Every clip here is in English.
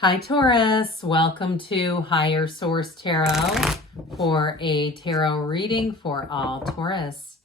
Hi Taurus, welcome to Higher Source Tarot for a tarot reading for all Taurus.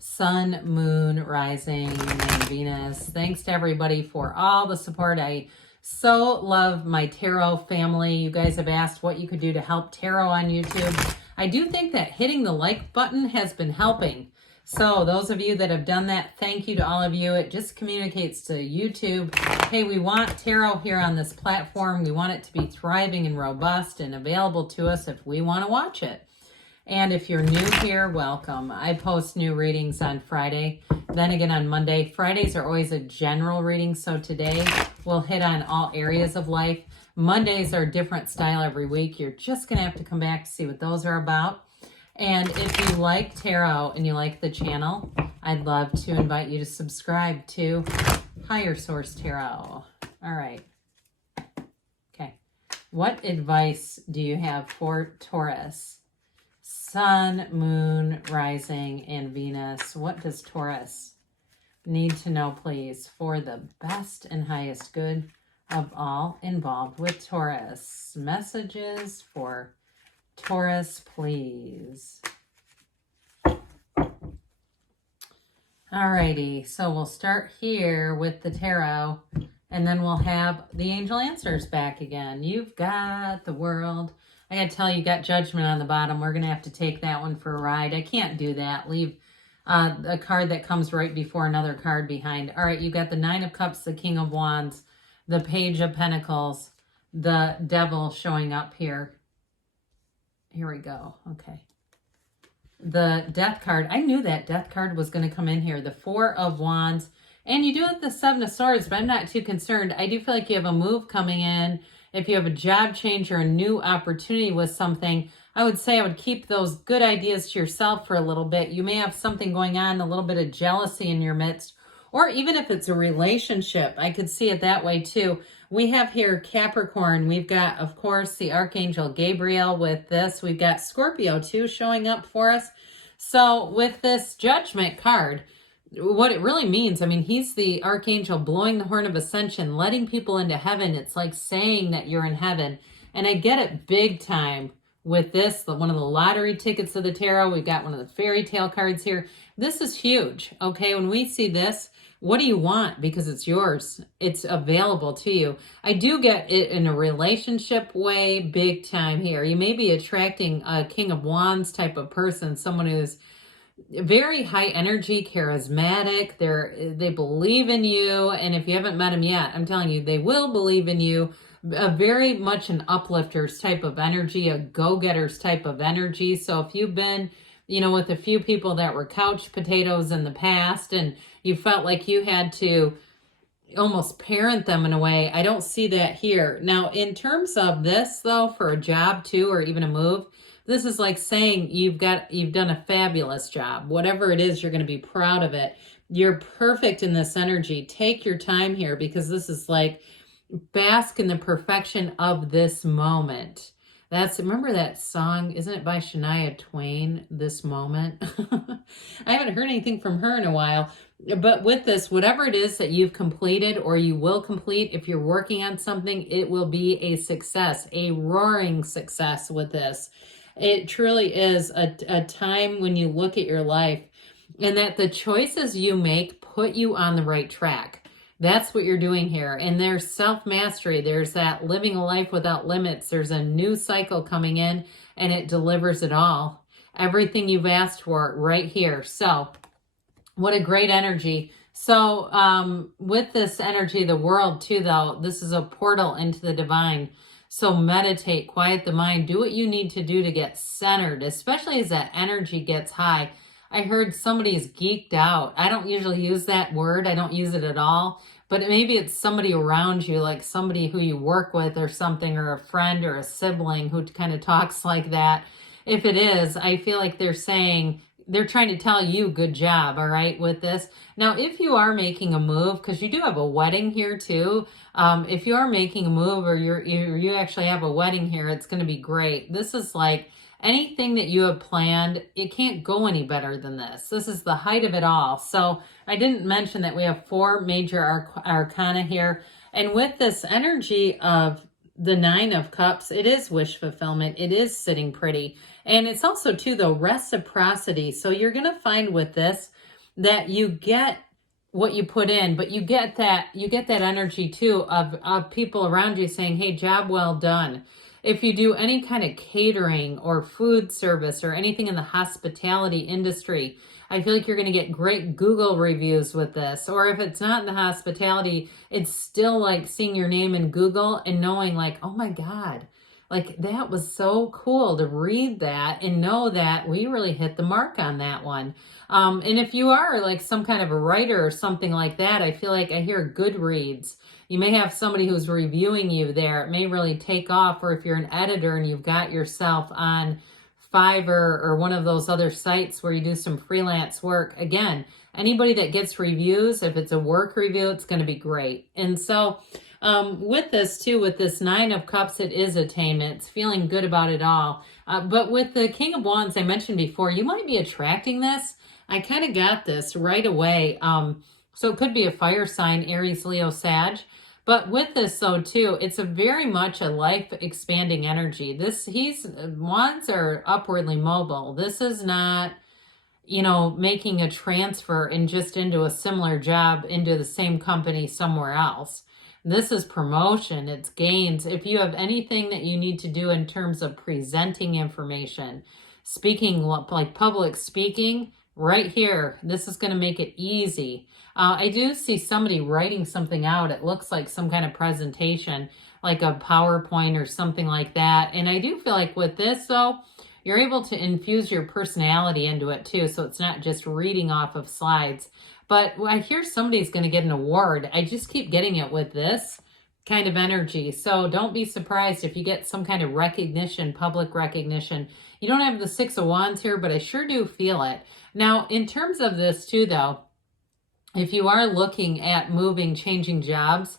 Sun, Moon, Rising, and Venus. Thanks to everybody for all the support. I so love my tarot family. You guys have asked what you could do to help tarot on YouTube. I do think that hitting the like button has been helping. So those of you that have done that, thank you to all of you. It just communicates to YouTube, hey, we want tarot here on this platform. We want it to be thriving and robust and available to us if we want to watch it. And if you're new here, welcome. I post new readings on Friday, then again on Monday. Fridays are always a general reading, so today we'll hit on all areas of life. Mondays are a different style every week. You're just going to have to come back to see what those are about. And if you like tarot and you like the channel, I'd love to invite you to subscribe to Higher Source Tarot. All right. Okay. What advice do you have for Taurus? Sun, Moon, Rising, and Venus. What does Taurus need to know, please, for the best and highest good of all involved with Taurus? Messages for Taurus, please. Alrighty, so we'll start here with the tarot, and then we'll have the angel answers back again. You've got the world. I gotta tell you, you got judgment on the bottom. We're gonna have to take that one for a ride. I can't do that. Leave a card that comes right before another card behind. All right, you got the Nine of Cups, the King of Wands, the Page of Pentacles, the Devil showing up here. Here we go. Okay. The Death card. I knew that Death card was going to come in here. The Four of Wands. And you do have the Seven of Swords, but I'm not too concerned. I do feel like you have a move coming in. If you have a job change or a new opportunity with something, I would say I would keep those good ideas to yourself for a little bit. You may have something going on, a little bit of jealousy in your midst. Or even if it's a relationship, I could see it that way too. We have here Capricorn. We've got, of course, the Archangel Gabriel with this. We've got Scorpio too showing up for us. So with this Judgment card, what it really means, I mean, he's the Archangel blowing the horn of ascension, letting people into heaven. It's like saying that you're in heaven. And I get it big time with this, one of the lottery tickets of the tarot. We've got one of the fairy tale cards here. This is huge, okay? When we see this, what do you want? Because it's yours. It's available to you. I do get it in a relationship way, big time here. You may be attracting a King of Wands type of person, someone who's very high energy, charismatic. They believe in you. And if you haven't met them yet, I'm telling you, they will believe in you. Very much an uplifters type of energy, a go-getters type of energy. So if you've been, with a few people that were couch potatoes in the past and you felt like you had to almost parent them in a way, I don't see that here. Now, in terms of this, though, for a job too, or even a move, this is like saying you've done a fabulous job. Whatever it is, you're going to be proud of it. You're perfect in this energy. Take your time here because this is like bask in the perfection of this moment. Remember that song, isn't it by Shania Twain, This Moment? I haven't heard anything from her in a while. But with this, whatever it is that you've completed or you will complete, if you're working on something, it will be a success, a roaring success with this. It truly is a time when you look at your life and that the choices you make put you on the right track. That's what you're doing here. And there's self-mastery. There's that living a life without limits. There's a new cycle coming in and it delivers it all. Everything you've asked for right here. So what a great energy. So with this energy, the world too, though, this is a portal into the divine. So meditate, quiet the mind, do what you need to do to get centered, especially as that energy gets high. I heard somebody's geeked out. I don't usually use that word. I don't use it at all. But maybe it's somebody around you, like somebody who you work with or something, or a friend or a sibling who kind of talks like that. If it is, I feel like they're trying to tell you good job, all right, with this. Now, if you are making a move, because you do have a wedding here too, if you are making a move or you actually have a wedding here, it's going to be great. This is like anything that you have planned, it can't go any better than this. This is the height of it all. So I didn't mention that we have 4 major arcana here. And with this energy of the Nine of Cups, it is wish fulfillment. It is sitting pretty. And it's also too, though, reciprocity. So you're going to find with this that you get what you put in, but you get that energy too of people around you saying, hey, job well done. If you do any kind of catering or food service or anything in the hospitality industry, I feel like you're going to get great Google reviews with this. Or if it's not in the hospitality, it's still like seeing your name in Google and knowing like, oh my God, like that was so cool to read that and know that we really hit the mark on that one. And if you are like some kind of a writer or something like that, I feel like I hear Goodreads. You may have somebody who's reviewing you there. It may really take off. Or if you're an editor and you've got yourself on Fiverr or one of those other sites where you do some freelance work, again, anybody that gets reviews, if it's a work review, it's going to be great. And so with this too, with this Nine of Cups, it is attainment. It's feeling good about it all. But with the King of Wands, I mentioned before, you might be attracting this. I kind of got this right away. So it could be a fire sign, Aries, Leo, Sag. But with this though too, it's a very much a life expanding energy. Wands are upwardly mobile. This is not, making a transfer and just into a similar job into the same company somewhere else. This is promotion, it's gains. If you have anything that you need to do in terms of presenting information, speaking, like public speaking, right here, this is going to make it easy. I do see somebody writing something out. It looks like some kind of presentation, like a PowerPoint or something like that. And I do feel like with this, though, you're able to infuse your personality into it, too. So it's not just reading off of slides. But I hear somebody's going to get an award. I just keep getting it with this kind of energy. So don't be surprised if you get some kind of recognition, public recognition. You don't have the Six of Wands here, but I sure do feel it. Now, in terms of this too, though, if you are looking at moving, changing jobs,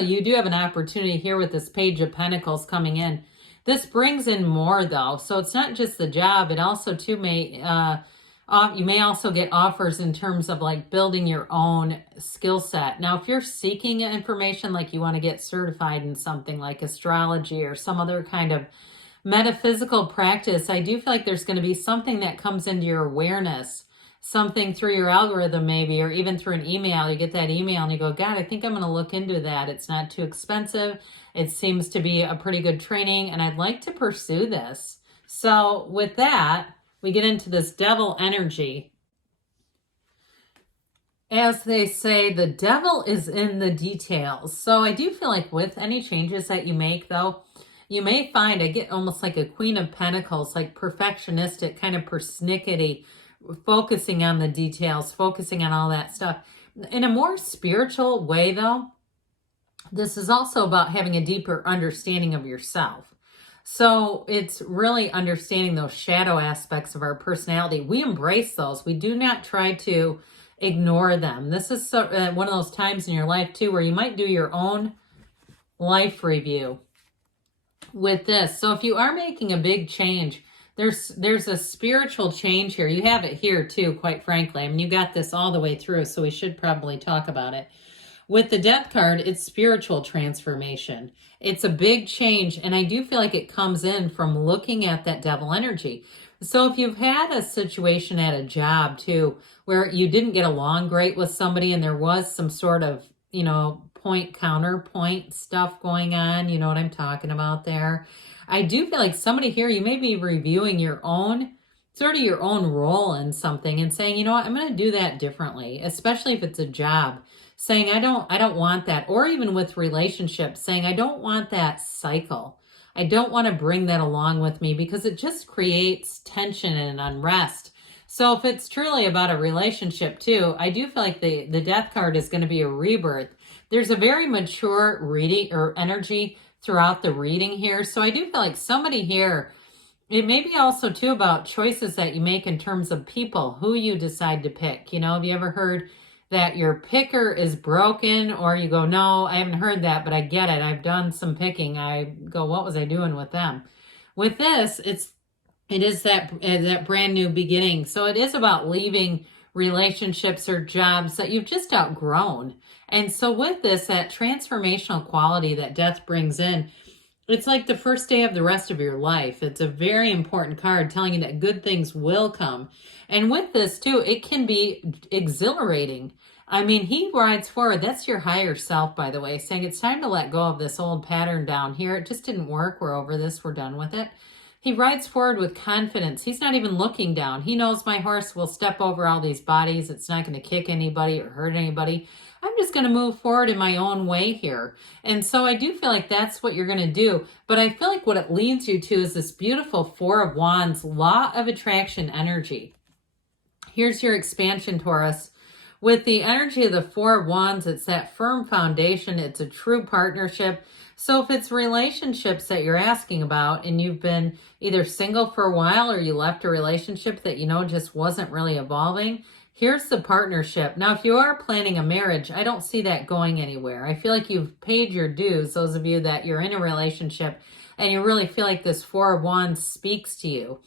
you do have an opportunity here with this Page of Pentacles coming in. This brings in more, though. So it's not just the job. It also too you may also get offers in terms of like building your own skill set. Now, if you're seeking information, like you want to get certified in something like astrology or some other kind of metaphysical practice, I do feel like there's going to be something that comes into your awareness, something through your algorithm maybe, or even through an email. You get that email and you go, God, I think I'm going to look into that. It's not too expensive. It seems to be a pretty good training, and I'd like to pursue this. So with that, we get into this devil energy. As they say, the devil is in the details. So I do feel like with any changes that you make, though, you may find I get almost like a Queen of Pentacles, like perfectionistic, kind of persnickety, focusing on the details, focusing on all that stuff. In a more spiritual way, though, this is also about having a deeper understanding of yourself. So it's really understanding those shadow aspects of our personality. We embrace those. We do not try to ignore them. This is one of those times in your life, too, where you might do your own life review with this. So if you are making a big change, there's a spiritual change here. You have it here, too, quite frankly. I mean, you got this all the way through, so we should probably talk about it. With the Death card, it's spiritual transformation. It's a big change, and I do feel like it comes in from looking at that devil energy. So if you've had a situation at a job, too, where you didn't get along great with somebody and there was some sort of, point counterpoint stuff going on, you know what I'm talking about there. I do feel like somebody here, you may be reviewing your own role in something and saying, you know what, I'm going to do that differently, especially if it's a job. Saying, I don't want that. Or even with relationships, saying, I don't want that cycle. I don't want to bring that along with me because it just creates tension and unrest. So if it's truly about a relationship too, I do feel like the Death card is going to be a rebirth. There's a very mature reading or energy throughout the reading here. So I do feel like somebody here, it may be also too about choices that you make in terms of people, who you decide to pick. Have you ever heard that your picker is broken, or you go, no, I haven't heard that, but I get it. I've done some picking. I go, what was I doing with them? With this, it is that brand new beginning. So it is about leaving relationships or jobs that you've just outgrown. And so with this, that transformational quality that death brings in, it's like the first day of the rest of your life. It's a very important card telling you that good things will come. And with this too, it can be exhilarating. I mean, he rides forward. That's your higher self, by the way, saying it's time to let go of this old pattern down here. It just didn't work. We're over this. We're done with it. He rides forward with confidence. He's not even looking down. He knows my horse will step over all these bodies. It's not going to kick anybody or hurt anybody. I'm just going to move forward in my own way here. And so I do feel like that's what you're going to do. But I feel like what it leads you to is this beautiful Four of Wands, law of attraction energy. Here's your expansion, Taurus. With the energy of the Four of Wands, it's that firm foundation. It's a true partnership. So if it's relationships that you're asking about and you've been either single for a while or you left a relationship that you know just wasn't really evolving, here's the partnership. Now, if you are planning a marriage, I don't see that going anywhere. I feel like you've paid your dues, those of you that you're in a relationship and you really feel like this Four of Wands speaks to you.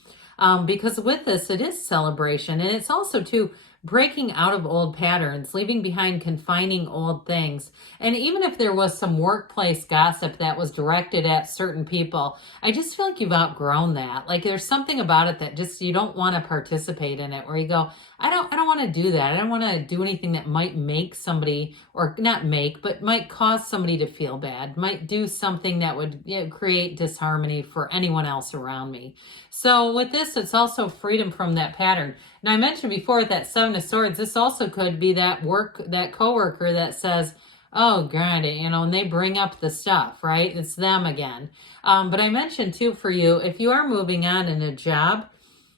Because with this, it is celebration. And it's also, too, breaking out of old patterns, leaving behind confining old things. And even if there was some workplace gossip that was directed at certain people, I just feel like you've outgrown that. Like there's something about it that just, you don't want to participate in it, where you go, I don't want to do that. I don't want to do anything that might make somebody, or not make, but might cause somebody to feel bad, might do something that would create disharmony for anyone else around me. So with this, it's also freedom from that pattern. Now, I mentioned before with that Seven of Swords, this also could be that coworker that says, oh, God, and they bring up the stuff, right? It's them again. But I mentioned too, for you, if you are moving on in a job,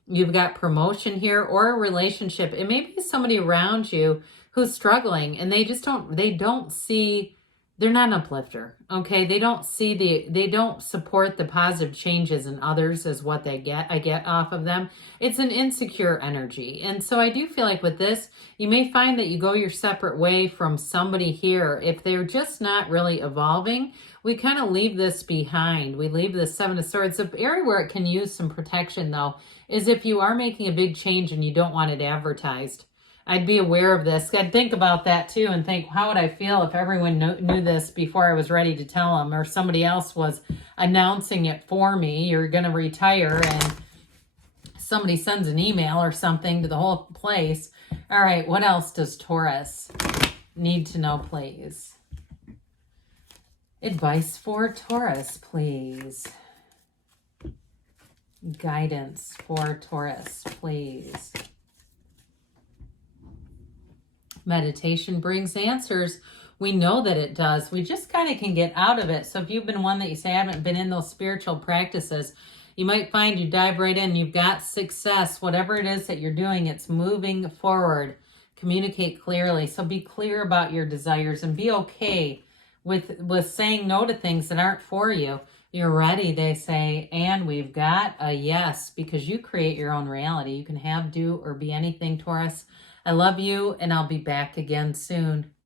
you've got promotion here or a relationship, it may be somebody around you who's struggling and they don't see, they're not an uplifter, okay? They don't support the positive changes in others as what I get off of them. It's an insecure energy. And so I do feel like with this, you may find that you go your separate way from somebody here. If they're just not really evolving, we kind of leave this behind. We leave the Seven of Swords. The area where it can use some protection, though, is if you are making a big change and you don't want it advertised. I'd be aware of this. I'd think about that too and think, how would I feel if everyone knew this before I was ready to tell them, or somebody else was announcing it for me? You're going to retire and somebody sends an email or something to the whole place. All right, what else does Taurus need to know, please? Advice for Taurus, please. Guidance for Taurus, please. Meditation brings answers. We know that it does. We just kind of can get out of it. So if you've been one that you say, I haven't been in those spiritual practices, you might find you dive right in. You've got success. Whatever it is that you're doing, it's moving forward. Communicate clearly. So be clear about your desires and be okay with saying no to things that aren't for you. You're ready, they say, and we've got a yes, because you create your own reality. You can have, do, or be anything, Taurus. I love you, and I'll be back again soon.